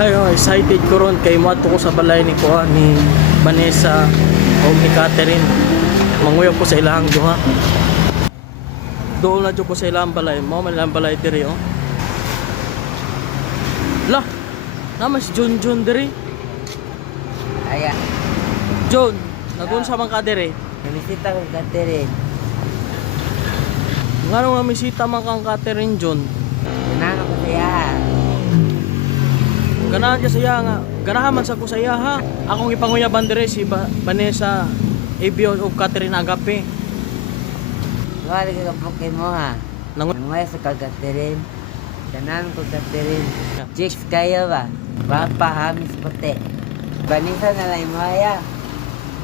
Ay, oh, excited ko ron kay mato ko sa balay ni Kuha ni Vanessa o ni Catherine. Manguyap ko sa ilahang duha. Doon na dyan ko sa ilahang balay. Mo man ilahang balay diri oh. Lah, naman si John diri. Aya, John, nagunsa man ka diri. namisita ko Catherine. Nganong namisita man kang Catherine John. Nana ko siya. Ganahan ka saya nga. Ganahan man sa ko saya ha. Akong ipanguyaban diri si Vanessa Ebio o Catherine Agape. Wala ka kapukin mo ha. Nang Nangwaya sa Catherine. Tanan ko Catherine. Chicks kayo ba? Papa hamis puti. Banisa na lang mo ya.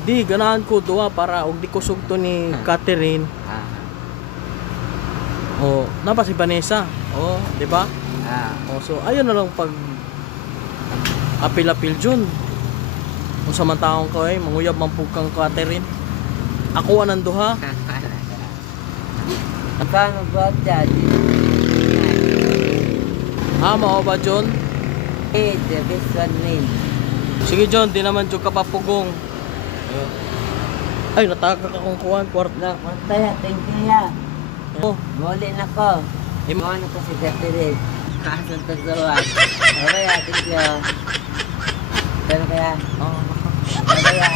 di ganahan ko duha para og di ko sugto ni Catherine. Ah, O, napa si Vanessa. O, di ba? O, so ayun na lang pag apil-apil Jun. Kung sa man taong ko ay manguyab man pug kang Catherine. Ako anang duha. Paano ba dyan? Ha, mao ba John? Hey, the best one win. Sige John, di naman jud ka papugong. Ay, nataka ka kung kuwan kwart. Na, mataya, thank you ya. Oh, Muli na ko. Mo na ko si Catherine. Kasan to sawan. Okay, thank you. Pero kaya, oh, kaya,